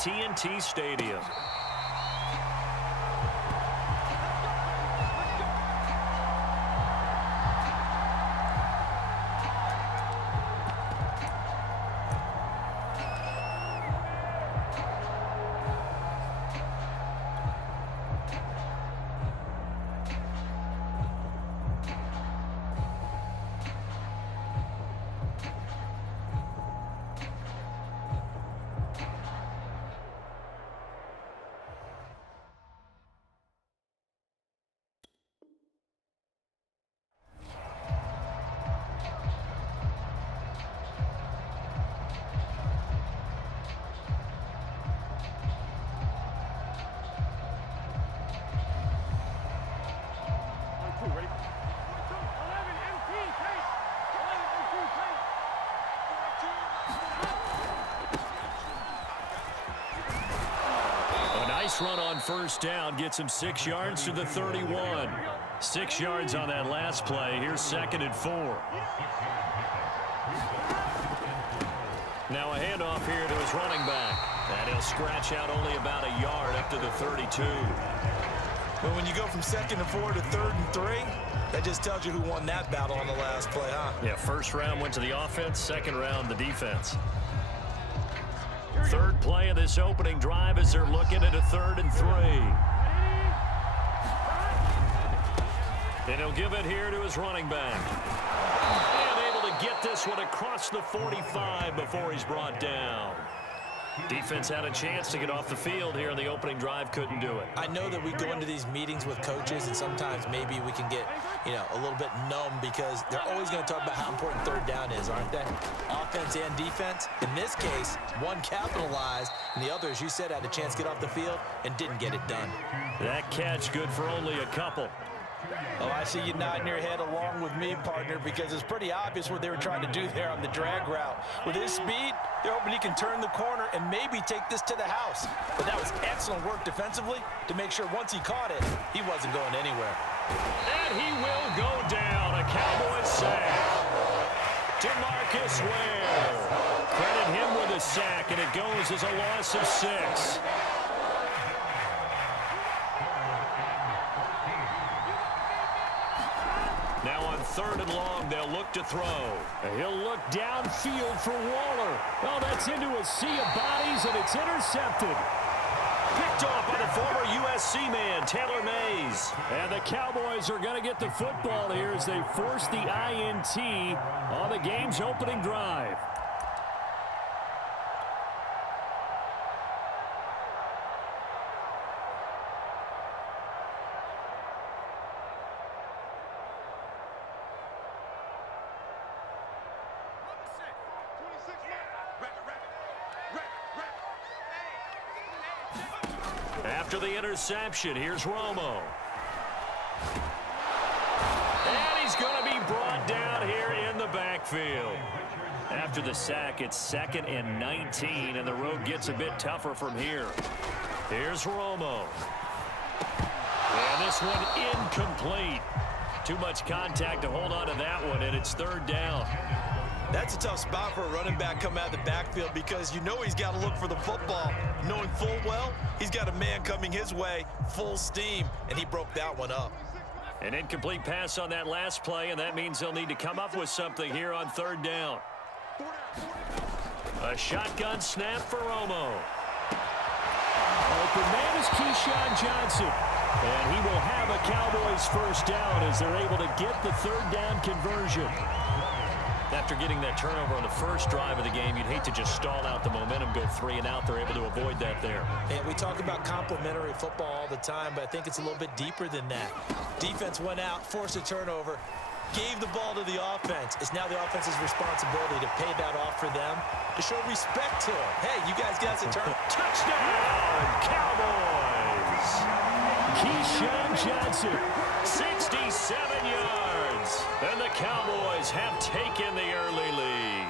AT&T Stadium. Run on first down gets him 6 yards to the 31. 6 yards on that last play. Here's 2nd and 4. Now a handoff here to his running back. And he'll scratch out only about a yard up to the 32. But when you go from 2nd and 4 to 3rd and 3, that just tells you who won that battle on the last play, huh? Yeah, first round went to the offense, second round the defense. Third play of this opening drive as they're looking at a 3rd and 3. And he'll give it here to his running back. And able to get this one across the 45 before he's brought down. Defense had a chance to get off the field here in the opening drive, couldn't do it. I know that we go into these meetings with coaches, and sometimes maybe we can get, a little bit numb because they're always going to talk about how important 3rd down is, aren't they? Offense and defense. In this case, one capitalized, and the other, as you said, had a chance to get off the field and didn't get it done. That catch good for only a couple. Oh, I see you nodding your head along with me, partner, because it's pretty obvious what they were trying to do there on the drag route. With his speed, they're hoping he can turn the corner and maybe take this to the house. But that was excellent work defensively to make sure once he caught it, he wasn't going anywhere. And he will go down. A Cowboys sack. DeMarcus Ware. Credit him with a sack, and it goes as a loss of 6. Now on 3rd and long, they'll look to throw. He'll look downfield for Waller. Oh, that's into a sea of bodies, and it's intercepted. Picked off by the former USC man, Taylor Mays. And the Cowboys are going to get the football here as they force the INT on the game's opening drive. After the interception, here's Romo. And he's going to be brought down here in the backfield. After the sack, it's 2nd and 19, and the road gets a bit tougher from here. Here's Romo. And this one incomplete. Too much contact to hold on to that one, and it's 3rd down. That's a tough spot for a running back coming out of the backfield because you know he's got to look for the football, knowing full well he's got a man coming his way full steam, and he broke that one up. An incomplete pass on that last play, and that means they'll need to come up with something here on 3rd down. A shotgun snap for Romo. Open man is Keyshawn Johnson. And he will have a Cowboys first down as they're able to get the 3rd down conversion. After getting that turnover on the first drive of the game, you'd hate to just stall out the momentum, go 3 and out. They're able to avoid that there. And we talk about complementary football all the time, but I think it's a little bit deeper than that. Defense went out, forced a turnover, gave the ball to the offense. It's now the offense's responsibility to pay that off for them, to show respect to them. Hey, you guys got the turn. Touchdown, Cowboys! Keyshawn Johnson, 67 yards. And the Cowboys have taken the early lead.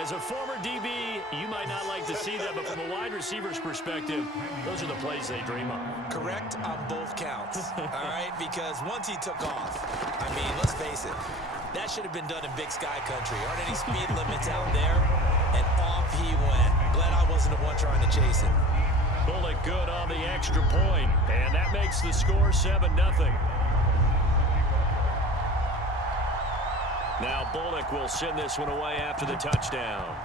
As a former DB, you might not like to see that, but from a wide receiver's perspective, those are the plays they dream of. Correct on both counts, all right? Because once he took off, I mean, let's face it, that should have been done in Big Sky Country. Aren't any speed limits out there? And off he went. Glad I wasn't the one trying chasing. Bullock good on the extra point, and that makes the score 7-0. Now Bullock will send this one away after the touchdown.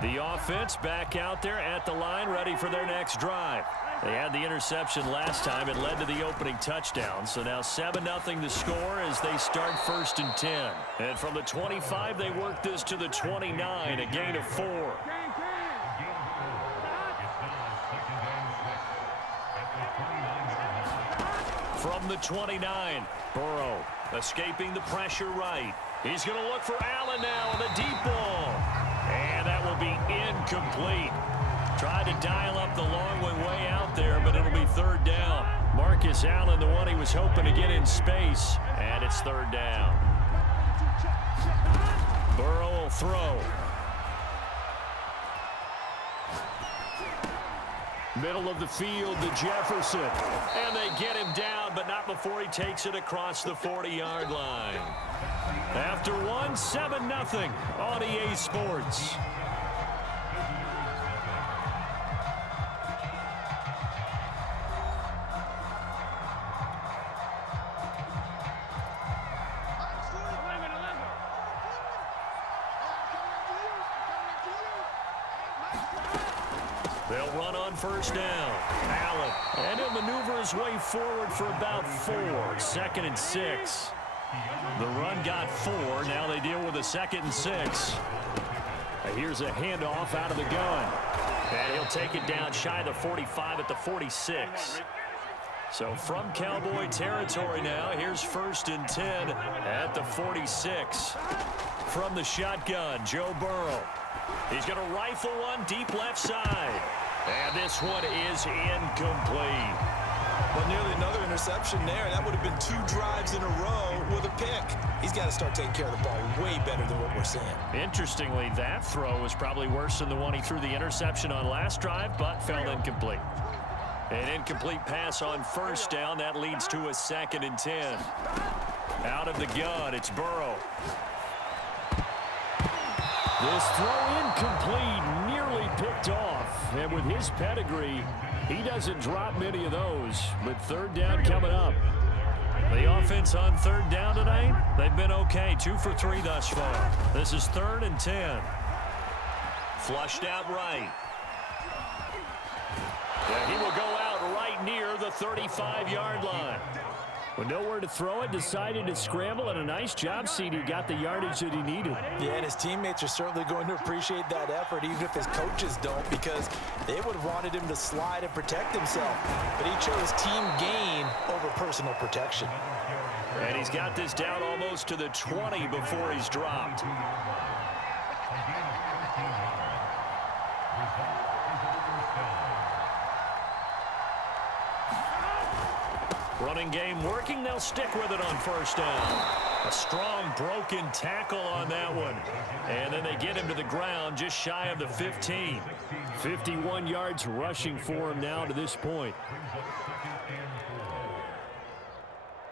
The offense back out there at the line, ready for their next drive. They had the interception last time. It led to the opening touchdown. So now 7-0 the score as they start 1st and 10. And from the 25, they work this to the 29, a gain of 4. From the 29, Burrow escaping the pressure right. He's going to look for Allen now on the deep ball. And that will be incomplete. Tried to dial up the long one way out there, but it'll be 3rd down. Marcus Allen, the one he was hoping to get in space, and it's 3rd down. Burrow will throw. Middle of the field to Jefferson. And they get him down, but not before he takes it across the 40-yard line. After 7-0 on EA Sports. They'll run on 1st down. Allen. And he'll maneuver his way forward for about 4. 2nd and 6. The run got 4. Now they deal with a 2nd and 6. Here's a handoff out of the gun. And he'll take it down shy of the 45 at the 46. So from Cowboy territory now, here's 1st and 10 at the 46. From the shotgun, Joe Burrow. He's going to rifle one deep left side. And this one is incomplete. Well, nearly another interception there. That would have been 2 drives in a row with a pick. He's got to start taking care of the ball way better than what we're seeing. Interestingly, that throw was probably worse than the one he threw the interception on last drive, but fell incomplete. An incomplete pass on 1st down. That leads to a 2nd and 10. Out of the gun, it's Burrow. This throw incomplete, nearly picked off. And with his pedigree, he doesn't drop many of those. But 3rd down coming up. The offense on 3rd down tonight, they've been okay. 2 for 3 thus far. This is 3rd and 10. Flushed out right. Yeah, he will go out right near the 35-yard line. With nowhere to throw it, decided to scramble, and a nice job, CD. Got the yardage that he needed. Yeah, and his teammates are certainly going to appreciate that effort, even if his coaches don't, because they would have wanted him to slide and protect himself. But he chose team gain over personal protection. And he's got this down almost to the 20 before he's dropped. Running game working. They'll stick with it on 1st down. A strong broken tackle on that one. And then they get him to the ground just shy of the 15. 51 yards rushing for him now to this point.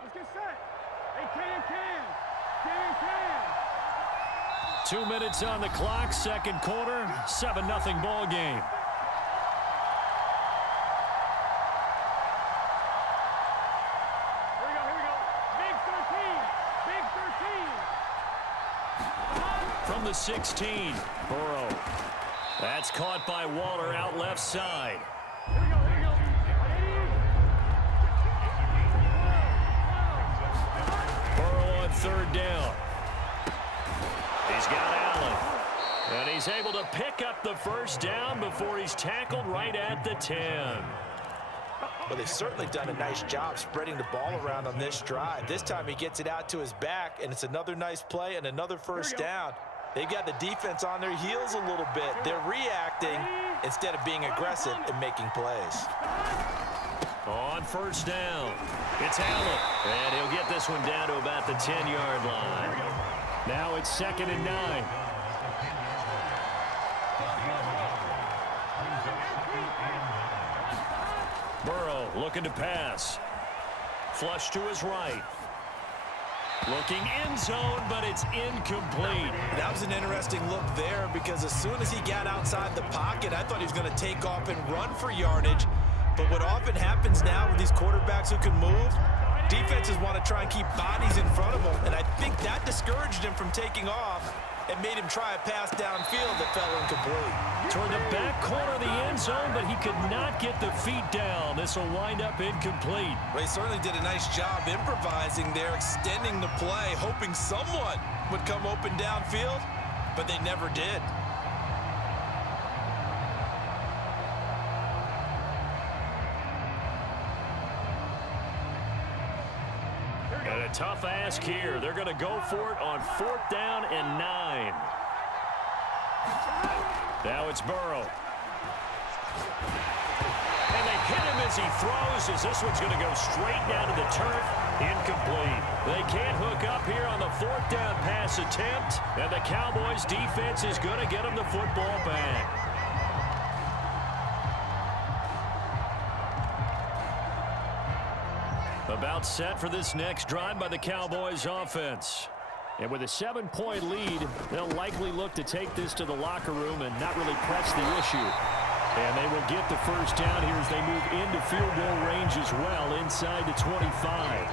Let's get set. Hey, can. 2 minutes on the clock, 2nd quarter, 7-0 ball game. From the 16, Burrow. That's caught by Waller out left side. Burrow on 3rd down. He's got Allen. And he's able to pick up the 1st down before he's tackled right at the 10. Well, they've certainly done a nice job spreading the ball around on this drive. This time he gets it out to his back, and it's another nice play and another 1st down. They've got the defense on their heels a little bit. They're reacting instead of being aggressive and making plays. On 1st down, it's Allen. And he'll get this one down to about the 10-yard line. Now it's 2nd and 9. Looking to pass. Flush to his right. Looking end zone, but it's incomplete. That was an interesting look there because as soon as he got outside the pocket, I thought he was going to take off and run for yardage. But what often happens now with these quarterbacks who can move, defenses want to try and keep bodies in front of them, and I think that discouraged him from taking off and made him try a pass downfield that fell incomplete. Toward the back corner of the end zone, but he could not get the feet down. This will wind up incomplete. Well, he certainly did a nice job improvising there, extending the play, hoping someone would come open downfield, but they never did. And a tough ask here. They're going to go for it on 4th down and 9. Now it's Burrow. And they hit him as he throws, as this one's going to go straight down to the turf. Incomplete. They can't hook up here on the 4th down pass attempt, and the Cowboys defense is going to get him the football back. About set for this next drive by the Cowboys offense. And with a 7-point lead, they'll likely look to take this to the locker room and not really press the issue. And they will get the first down here as they move into field goal range as well, inside the 25.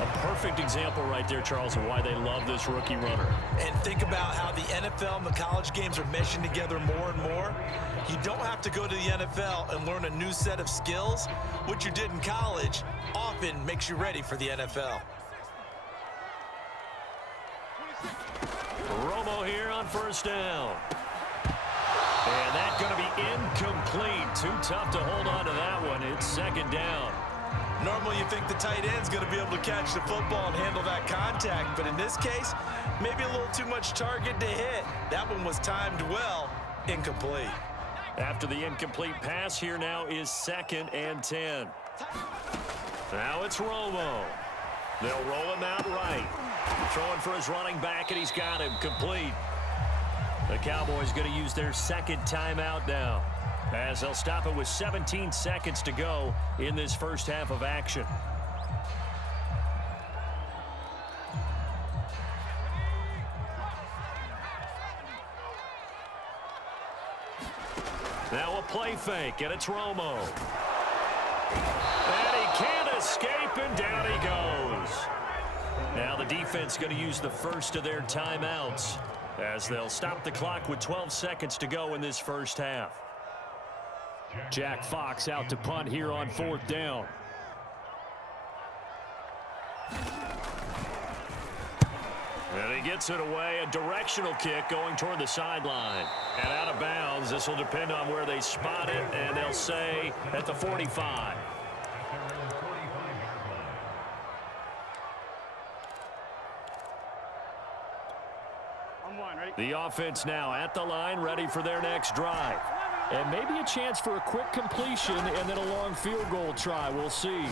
A perfect example right there, Charles, of why they love this rookie runner. And think about how the NFL and the college games are meshing together more and more. You don't have to go to the NFL and learn a new set of skills. What you did in college often makes you ready for the NFL. Romo here on 1st down. And that's going to be incomplete. Too tough to hold on to that one. It's 2nd down. Normally you think the tight end's going to be able to catch the football and handle that contact, but in this case, maybe a little too much target to hit. That one was timed well, incomplete. After the incomplete pass, here now is 2nd and 10. Now it's Romo. They'll roll him out right. Throwing for his running back, and he's got him complete. The Cowboys going to use their 2nd timeout now, as they'll stop it with 17 seconds to go in this first half of action. Now a play fake, and it's Romo. And he can't escape, and down he goes. Now the defense going to use the first of their timeouts, as they'll stop the clock with 12 seconds to go in this first half. Jack Fox out to punt here on 4th down. And he gets it away. A directional kick going toward the sideline. And out of bounds. This will depend on where they spot it. And they'll say at the 45. The offense now at the line, ready for their next drive. And maybe a chance for a quick completion and then a long field goal try. We'll see. And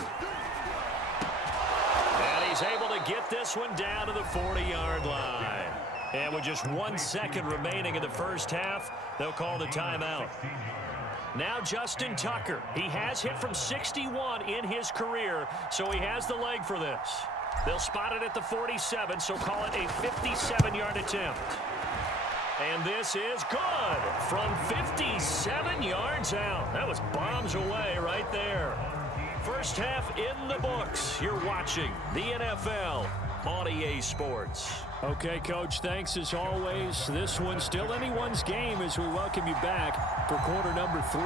he's able to get this one down to the 40-yard line. And with just 1 second remaining in the first half, they'll call the timeout. Now Justin Tucker. He has hit from 61 in his career, so he has the leg for this. They'll spot it at the 47, so call it a 57-yard attempt. And this is good from 57 yards out. That was bombs away right there. First half in the books. You're watching the NFL on EA Sports. Okay, Coach, thanks as always. This one's still anyone's game as we welcome you back for quarter number 3.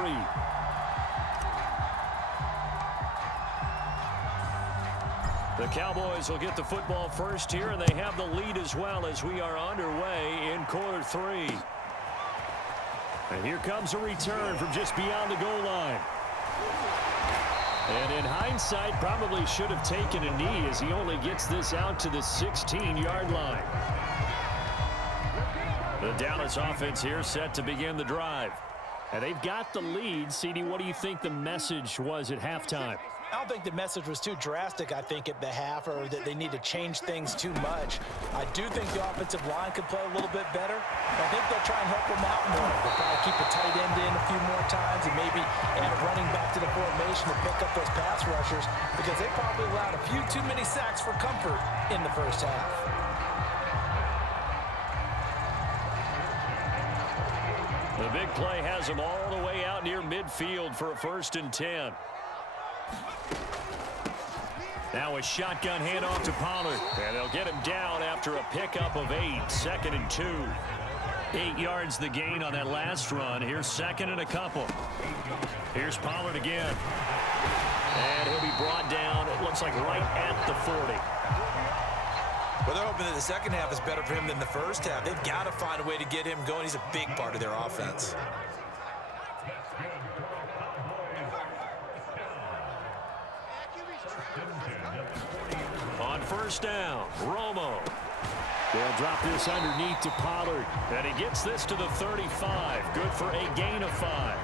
The Cowboys will get the football first here, and they have the lead as well as we are underway in quarter 3. And here comes a return from just beyond the goal line. And in hindsight, probably should have taken a knee as he only gets this out to the 16-yard line. The Dallas offense here set to begin the drive. And they've got the lead. CD, what do you think the message was at halftime? I don't think the message was too drastic, I think, at the half, or that they need to change things too much. I do think the offensive line could play a little bit better. I think they'll try and help them out more. They'll probably keep a tight end in a few more times and maybe add a running back to the formation to pick up those pass rushers, because they probably allowed a few too many sacks for comfort in the first half. The big play has them all the way out near midfield for a 1st and 10. Now a shotgun handoff to Pollard. And they'll get him down after a pickup of 8. 2nd and 2. 8 yards the gain on that last run. Here's 2nd and a couple. Here's Pollard again. And he'll be brought down, it looks like right at the 40. Well, they're hoping that the second half is better for him than the first half. They've got to find a way to get him going. He's a big part of their offense. On 1st down, Romo. They'll drop this underneath to Pollard. And he gets this to the 35. Good for a gain of 5.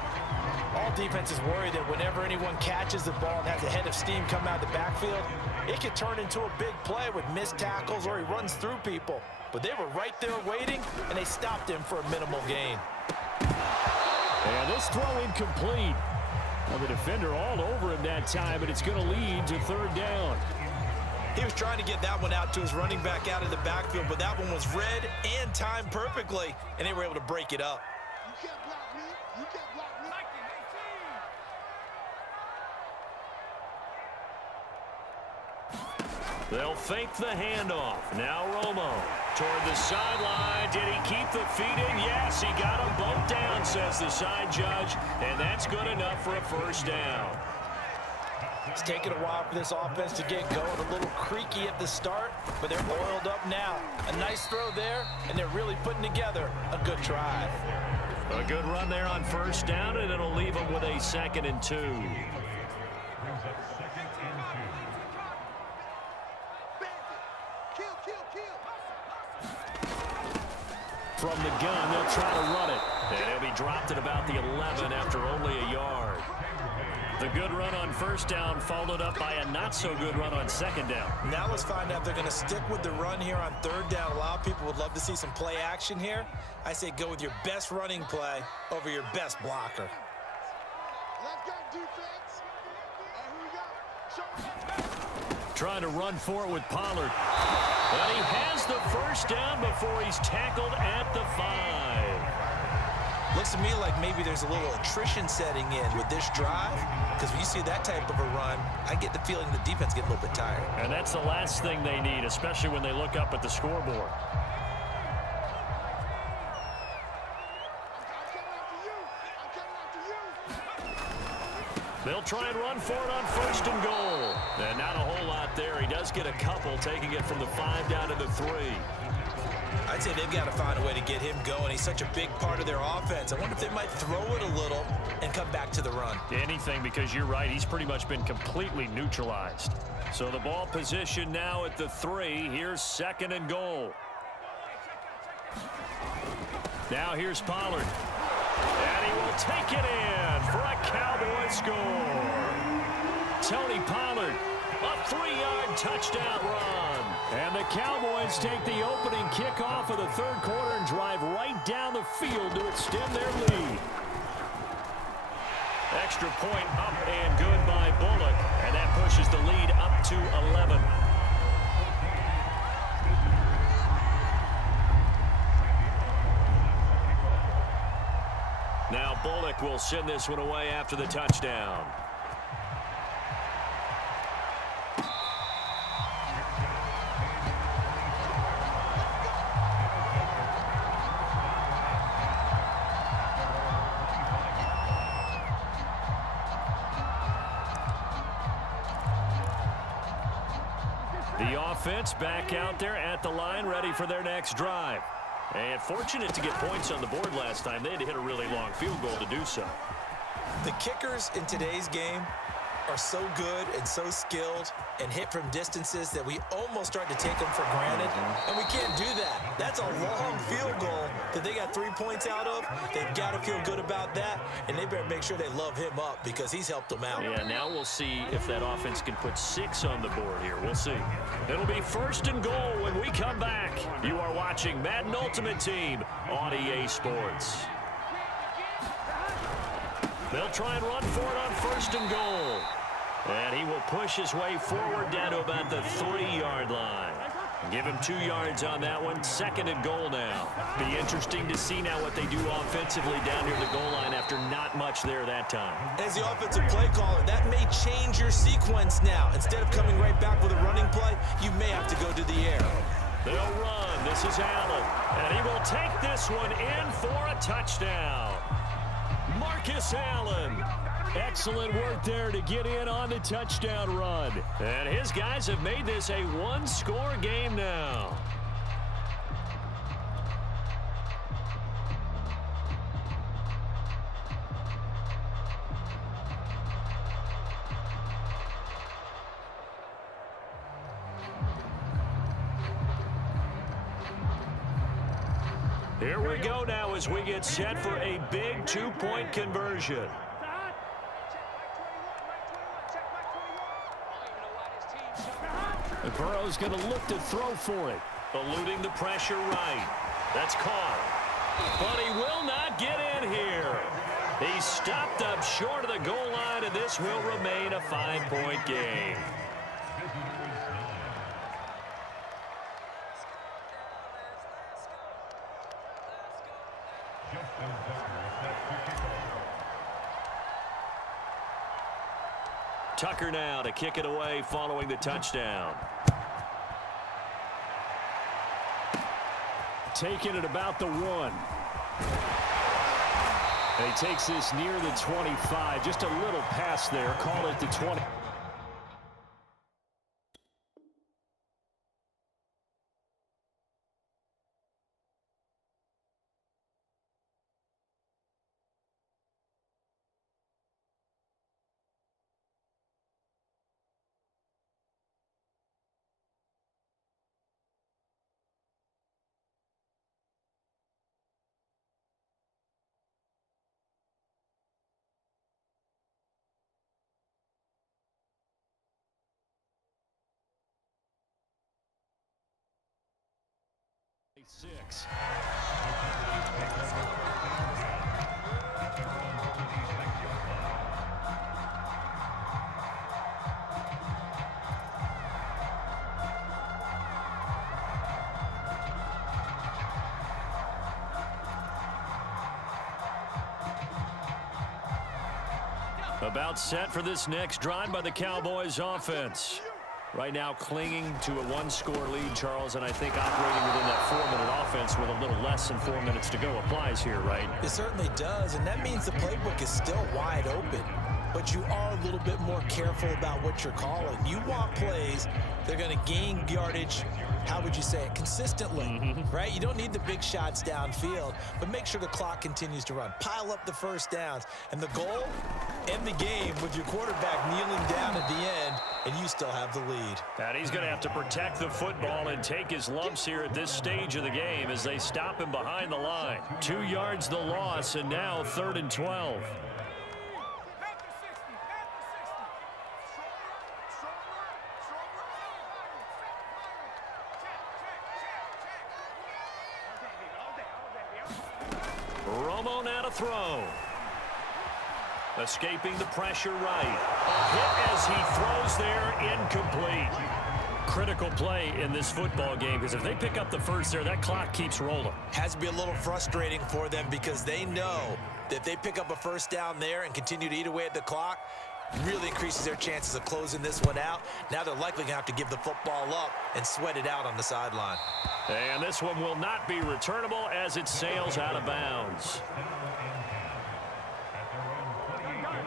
All defenses worry that whenever anyone catches the ball and has a head of steam come out of the backfield, it could turn into a big play with missed tackles or he runs through people. But they were right there waiting, and they stopped him for a minimal gain. And this throw incomplete. Well, the defender all over him that time, but it's going to lead to 3rd down. He was trying to get that one out to his running back out of the backfield, but that one was read and timed perfectly, and they were able to break it up. You can't block me. You can't block me. They'll fake the handoff. Now Romo toward the sideline. Did he keep the feet in? Yes, he got them both down, says the side judge, and that's good enough for a 1st down. It's taken a while for this offense to get going. A little creaky at the start, but they're oiled up now. A nice throw there, and they're really putting together a good drive. A good run there on 1st down, and it'll leave them with a 2nd and 2. From the gun, they'll try to run it. And it'll be dropped at about the 11 after only a yard. The good run on 1st down followed up by a not-so-good run on 2nd down. Now let's find out if they're going to stick with the run here on 3rd down. A lot of people would love to see some play action here. I say go with your best running play over your best blocker. Let's go, defense. Here we go. Trying to run for it with Pollard. But he has the 1st down before he's tackled at the 5. Looks to me like maybe there's a little attrition setting in with this drive, because when you see that type of a run, I get the feeling the defense gets a little bit tired. And that's the last thing they need, especially when they look up at the scoreboard. They'll try and run for it on 1st and goal. And not a whole lot there. He does get a couple, taking it from the 5 down to the 3. I'd say they've got to find a way to get him going. He's such a big part of their offense. I wonder if they might throw it a little and come back to the run. Anything, because you're right. He's pretty much been completely neutralized. So the ball position now at the 3. Here's 2nd and goal. Now here's Pollard. And he will take it in for a Cowboy score. Tony Pollard, a 3-yard touchdown run. And the Cowboys take the opening kickoff of the 3rd quarter and drive right down the field to extend their lead. Extra point up and good by Bullock. And that pushes the lead up to 11. Now Bullock will send this one away after the touchdown. The offense back out there at the line, ready for their next drive. And fortunate to get points on the board last time. They had to hit a really long field goal to do so. The kickers in today's game are so good and so skilled and hit from distances that we almost start to take them for granted. And we can't do that. That's a long field goal that they got 3 points out of, they've got to feel good about that, and they better make sure they love him up because he's helped them out. Yeah, now we'll see if that offense can put 6 on the board here. We'll see. It'll be 1st and goal when we come back. You are watching Madden Ultimate Team on EA Sports. They'll try and run for it on 1st and goal. And he will push his way forward down to about the 3-yard line. Give him 2 yards on that one. 2nd and goal now. Be interesting to see now what they do offensively down near the goal line after not much there that time. As the offensive play caller, that may change your sequence now. Instead of coming right back with a running play, you may have to go to the air. They'll run. This is Allen. And he will take this one in for a touchdown. Marcus Allen. Excellent work there to get in on the touchdown run. And his guys have made this a 1-score game now. Here we go now as we get set for a big 2-point conversion. And Burrow's going to look to throw for it. Eluding the pressure right. That's caught. But he will not get in here. He stopped up short of the goal line, and this will remain a 5-point game. Tucker now to kick it away following the touchdown. Taking it about the 1. And he takes this near the 25. Just a little pass there. Call it the 20. Six. About set for this next drive by the Cowboys offense. Right now clinging to a 1-score lead, Charles, and I think operating within that 4-minute offense with a little less than 4 minutes to go applies here, right? It certainly does, and that means the playbook is still wide open. But you are a little bit more careful about what you're calling. You want plays that are going to gain yardage, how would you say it, consistently, right? You don't need the big shots downfield, but make sure the clock continues to run. Pile up the first downs. And the goal, end the game with your quarterback kneeling down at the end, and you still have the lead. And he's going to have to protect the football and take his lumps here at this stage of the game as they stop him behind the line. 2 yards the loss, and now 3rd and 12. Romo now to throw. Escaping the pressure right. A hit as he throws there, incomplete. Critical play in this football game because if they pick up the first there, that clock keeps rolling. Has to be a little frustrating for them because they know that if they pick up a first down there and continue to eat away at the clock, really increases their chances of closing this one out. Now they're likely going to have to give the football up and sweat it out on the sideline. And this one will not be returnable as it sails out of bounds.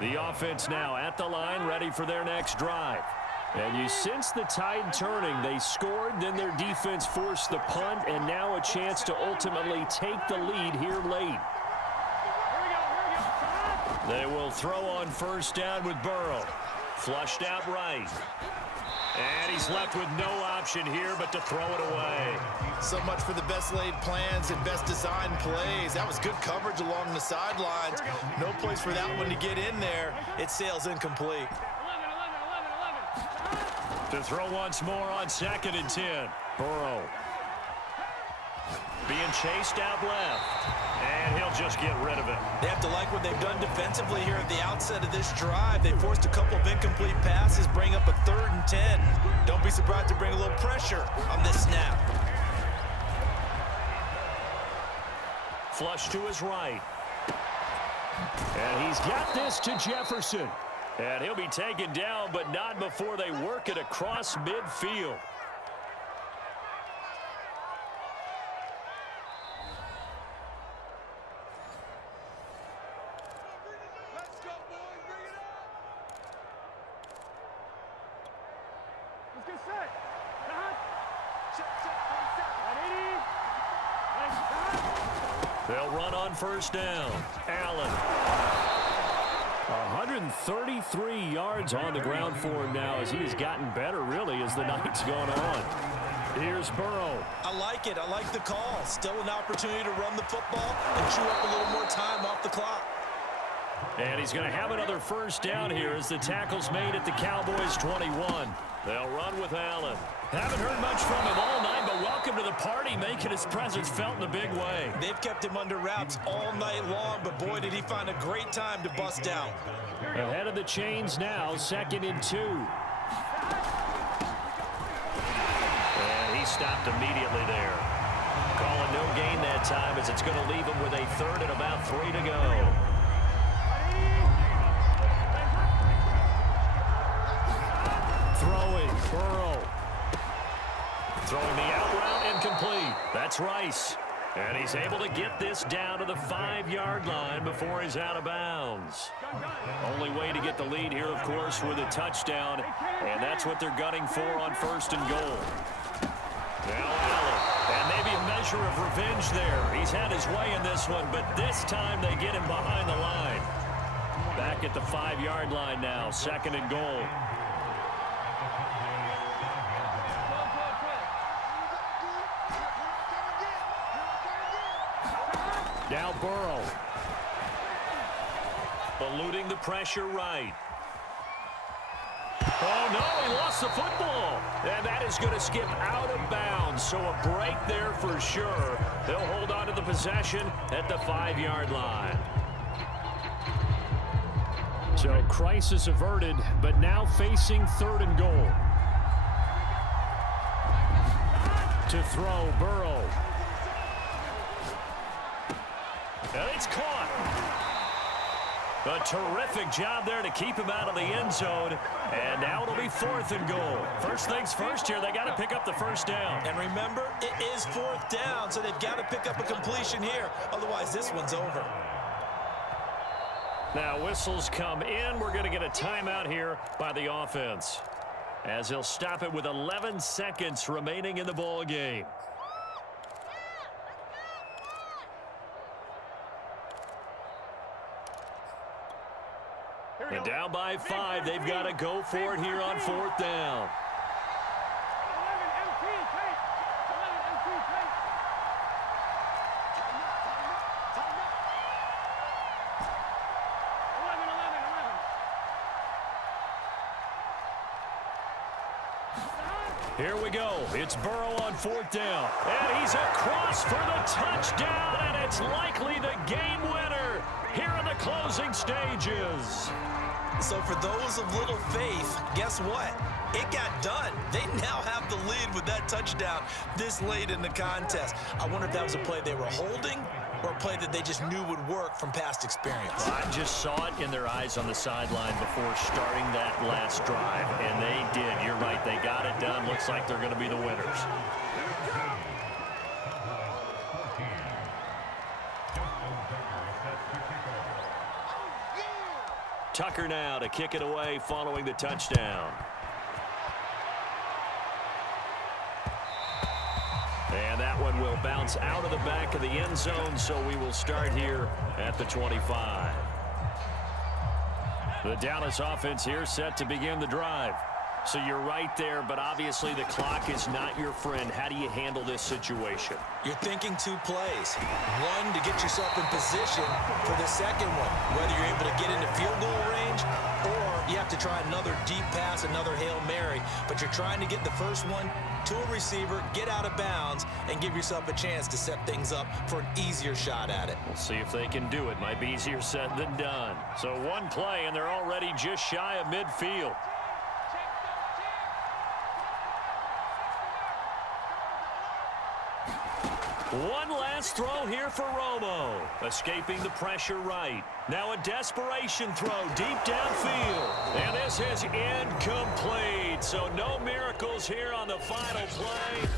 The offense now at the line, ready for their next drive. And you sense the tide turning. They scored, then their defense forced the punt, and now a chance to ultimately take the lead here late. They will throw on first down with Burrow. Flushed out right. And he's left with no option here but to throw it away. So much for the best laid plans and best designed plays. That was good coverage along the sidelines. No place for that one to get in there. It sails incomplete. To throw once more on 2nd and 10. Burrow. Being chased out left. And he'll just get rid of it. They have to like what they've done defensively here at the outset of this drive. They forced a couple of incomplete passes, bring up a 3rd and 10. Don't be surprised to bring a little pressure on this snap. Flush to his right. And he's got this to Jefferson. And he'll be taken down, but not before they work it across midfield. Let's go, boys. Bring it up. Let's get set. They'll run on 1st down. Allen. 133 yards on the ground for him now as he has gotten better, really, as the night's gone on. Here's Burrow. I like it. I like the call. Still an opportunity to run the football and chew up a little more time off the clock. And he's going to have another 1st down here as the tackle's made at the Cowboys' 21. They'll run with Allen. Haven't heard much from him all night, but welcome to the party, making his presence felt in a big way. They've kept him under wraps all night long, but boy, did he find a great time to bust out. Ahead of the chains now, 2nd and 2. And he stopped immediately there. Calling no gain that time as it's going to leave him with a 3rd and about 3 to go. Throwing, Burrow. Throwing the out route incomplete. That's Rice. And he's able to get this down to the 5-yard line before he's out of bounds. Only way to get the lead here, of course, with a touchdown. And that's what they're gunning for on 1st and goal. Now Allen. And maybe a measure of revenge there. He's had his way in this one, but this time they get him behind the line. Back at the 5-yard line now, 2nd and goal. Now Burrow. Eluding the pressure right. Oh, no, he lost the football. And that is going to skip out of bounds. So a break there for sure. They'll hold on to the possession at the 5-yard line. So crisis averted, but now facing 3rd and goal. To throw, Burrow. And it's caught. A terrific job there to keep him out of the end zone. And now it'll be 4th and goal. First things first here, they got to pick up the 1st down. And remember, it is 4th down, so they've got to pick up a completion here. Otherwise, this one's over. Now whistles come in. We're going to get a timeout here by the offense, as he'll stop it with 11 seconds remaining in the ball game. And down by 5, they've got to go for it here on 4th down. Here we go. It's Burrow on 4th down. And he's across for the touchdown, and it's likely the game winner here in the closing stages. So for those of little faith, guess what? It got done. They now have the lead with that touchdown this late in the contest. I wonder if that was a play they were holding or a play that they just knew would work from past experience. Well, I just saw it in their eyes on the sideline before starting that last drive, and they did. You're right. They got it done. Looks like they're going to be the winners. Tucker now to kick it away following the touchdown. And that one will bounce out of the back of the end zone, so we will start here at the 25. The Dallas offense here set to begin the drive. So you're right there, but obviously the clock is not your friend. How do you handle this situation? You're thinking two plays. One, to get yourself in position for the second one, whether you're able to get into field goal range or you have to try another deep pass, another Hail Mary. But you're trying to get the first one to a receiver, get out of bounds, and give yourself a chance to set things up for an easier shot at it. We'll see if they can do it. Might be easier said than done. So one play, and they're already just shy of midfield. One last throw here for Romo. Escaping the pressure right. Now a desperation throw deep downfield. And this is incomplete. So no miracles here on the final play.